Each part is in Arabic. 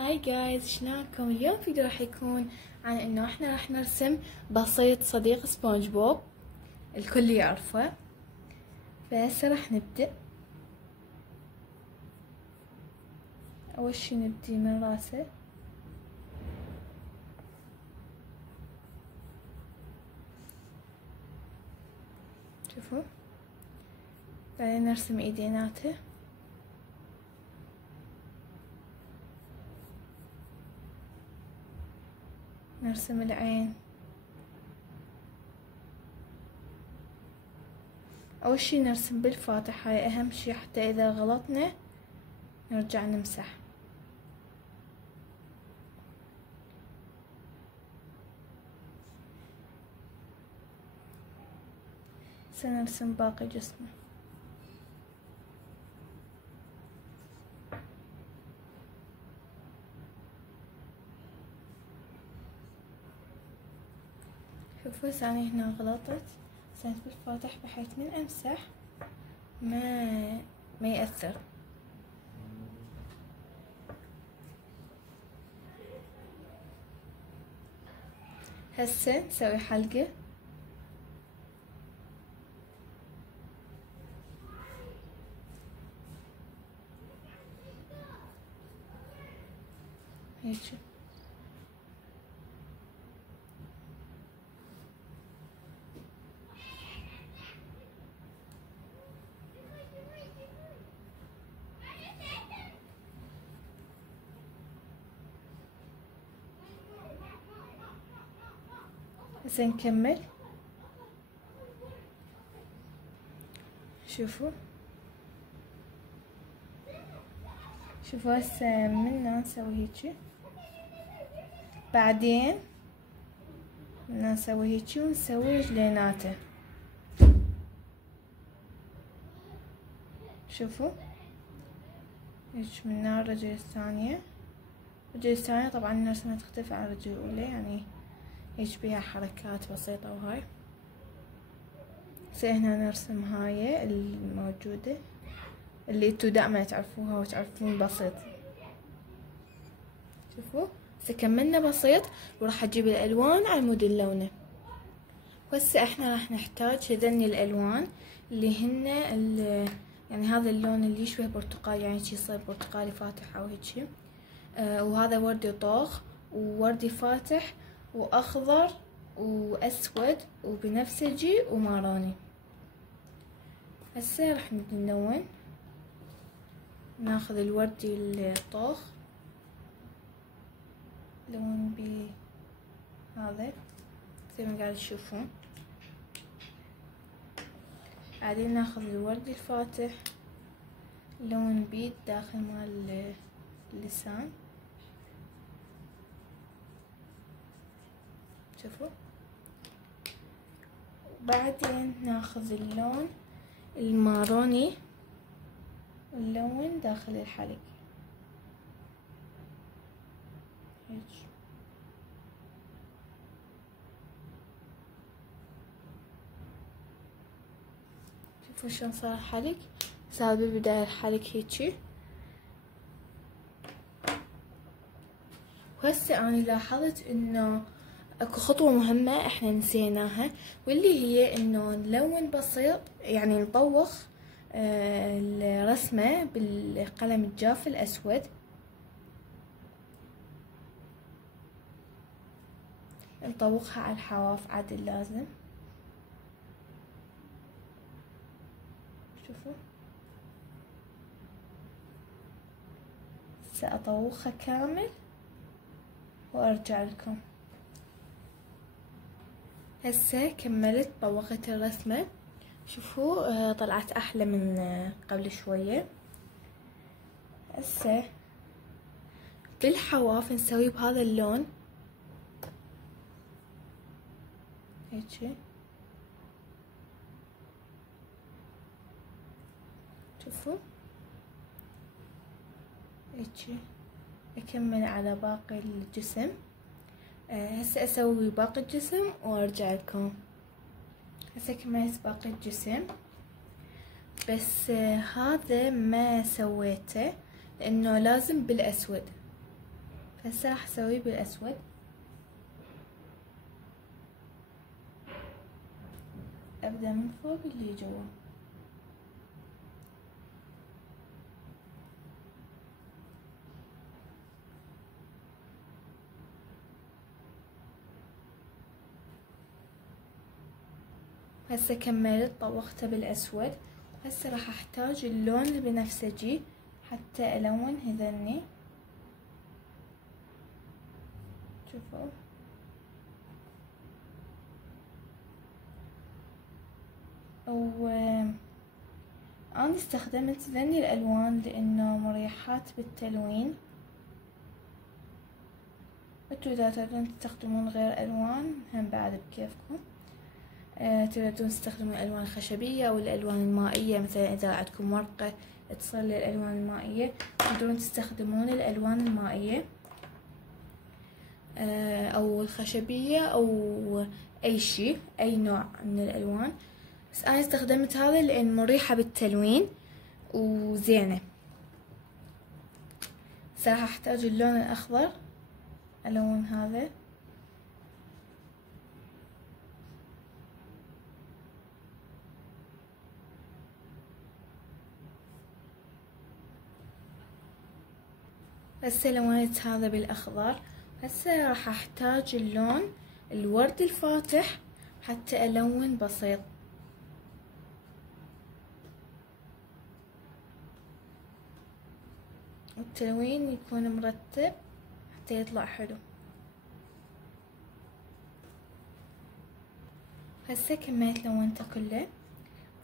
هاي جايز، شلونكم؟ اليوم فيديو راح يكون عن انه احنا راح نرسم بسيط صديق سبونج بوب الكل يعرفه. فهسه راح نبدأ. اول شي نبدي من راسه، شوفوا، بعدين نرسم ايديناته، نرسم العين. اول شي نرسم بالفاتح، هاي اهم شي حتى اذا غلطنا نرجع نمسح. سنرسم باقي جسمه. شوفوا ثاني هنا غلطت، سنت بالفاتح بحيث من امسح ما يأثر. هسه نسوي حلقة. هيجي هسه نكمل. شوفوا هسه منا نسوي هيجي، بعدين منا نسوي هيجي ونسوي رجليناته. شوفوا هيج منا الرجل الثانية. الرجل الثانية طبعا نرسمها تختلف عن الرجل الأولى، يعني هيج بيها حركات بسيطة. وهاي هسه هنا نرسم هاي الموجودة اللي انتو دائما تعرفوها وتعرفون بسيط. شوفوا هسه كملنا بسيط، وراح اجيب الالوان على مود اللونه. وهسه احنا راح نحتاج هذني الالوان اللي هن يعني هذا اللون اللي يشبه برتقالي، يعني شي يصير برتقالي فاتح او هيجي. وهذا وردي طوخ ووردي فاتح واخضر واسود وبنفسجي وماروني. هسه راح نبدي نلون. ناخذ الوردي الطوخ لون بهذا زي ما قاعد تشوفون، بعدين ناخذ الوردي الفاتح لون بيد داخل مال اللسان. شوفوا، بعدين ناخذ اللون الماروني ونلون داخل الحلق. هيك شوفوا شلون صار الحلق، صار بالبداية الحلق هيجي. وهسه انا لاحظت انه اكو خطوة مهمة احنا نسيناها، واللي هي انه نلون بسيط، يعني نطوخ الرسمة بالقلم الجاف الاسود. نطوخها على الحواف عدل لازم. شوفوا سأطوخها كامل وارجع لكم. هسه كملت طوقت الرسمة. شوفوا طلعت احلى من قبل شوية. هسه بالحواف نسوي بهذا اللون هيجي. شوفوا هيجي اكمل على باقي الجسم. هسه اسوي باقي الجسم وارجع لكم. هسه كملت باقي الجسم، بس هذا ما سويته لانه لازم بالاسود. هسه راح اسويه بالاسود. ابدأ من فوق اللي جوا. هسه كملت طوخته بالاسود. هسه راح احتاج اللون البنفسجي حتى الون هذني. شوفوا أنا استخدمت ذني الألوان لأنه مريحات بالتلوين. انتوا إذا تريدون تستخدمون غير ألوان هم بعد بكيفكم. تريدون تستخدمون الألوان الخشبية أو الألوان المائية، مثلا إذا عندكم ورقة تصير للألوان المائية تقدرون تستخدمون الألوان المائية أو الخشبية أو أي شيء، أي نوع من الألوان. بس أنا استخدمت هذا لأن مريحة بالتلوين وزينة. راح أحتاج اللون الأخضر ألون هذا. هسه لونت هذا بالأخضر. هسه راح أحتاج اللون الورد الفاتح حتى ألون بسيط. والتلوين يكون مرتب حتى يطلع حلو. هسه كملت لونته كله،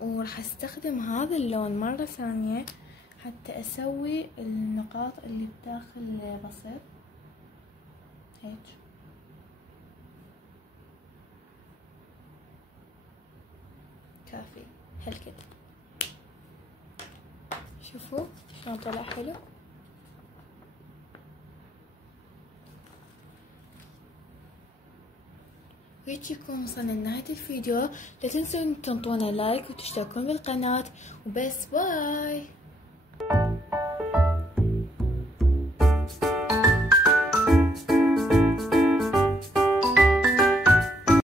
وراح استخدم هذا اللون مرة ثانية حتى اسوي النقاط اللي بداخل بسيط هيك. كافي هالكده. شوفوا شلون طلع حلو. وهيك يكون وصلنا لنهاية الفيديو. لا تنسون تنطونا لايك وتشتركون بالقناة وبس. باي.